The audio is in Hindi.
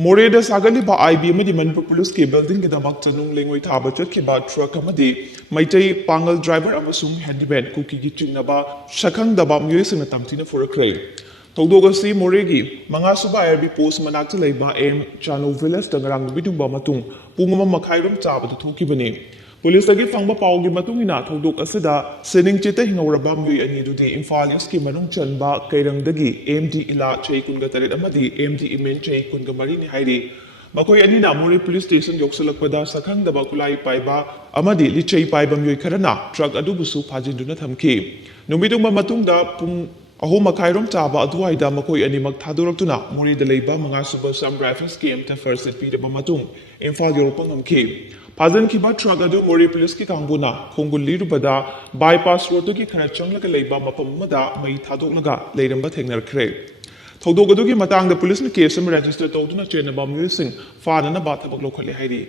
मोरेदा सागलिबा आईबी मनपुर पुलिस के बिल्डिंग चनुंग लेंगोई थाबा चटखिबा ट्रक मैतई पांगल ड्राइवर अमसुंग हैंडीमैन कुकी की चिंgnaba सखंगदबा म्यूजिक तमथीना पुरखरे थौदोगसी मोरेगी मंगासुबा आईबी पोस्ट मनाक्ता लेबा एम चानो विलेज दंगरांग बिदुंबा मतुंग पुंग अमा मखाइरोम चाबद थोकिबने पुलिस की फंग पाव की थौदोक सिनिंग चेता हिंगौरबा म्यूई अनी इम्फाल ईस्ट की मनुंग चनबा कैरंगदगी एम डी इला चई कुनगा तरेट एम डी इमेन चई कुनगा मरीनी हाइरी मकोई अनीना मोरे पुलिस स्टेशन योक्सलकपदा सखंगदबा कुलाई पाइबा अमदी लिचई पाइबा म्यूई खरना ट्रक अदुबुसु फाजिंदुना थमखी नुमिदुंबा मतुंगदा पुंग अहो मखाइरोम चाबा अदुवाइदा मकोई अनीमक थादोरक्तुना मोरेदा लेबा मंगासुबा सम राइफल्स कैम्प ता फर्स्ट एड पीदबा मतुंग इम्फाल योरपा ngमखी फाजन की ट्रक अदु मोरे पुलिस की कांगबुना खोंगुल लिरुबदा बाईपास रोड की खरा चंगलगा लेबा मफमदा मई थादोकलगा लेरंबा थेंगनरख्रे थौदोक अदुगी मतांगदा पुलिस केस अमा रजिस्टर तौदुना चेनबा म्यूजिक फानना थबक लौखले हाइरी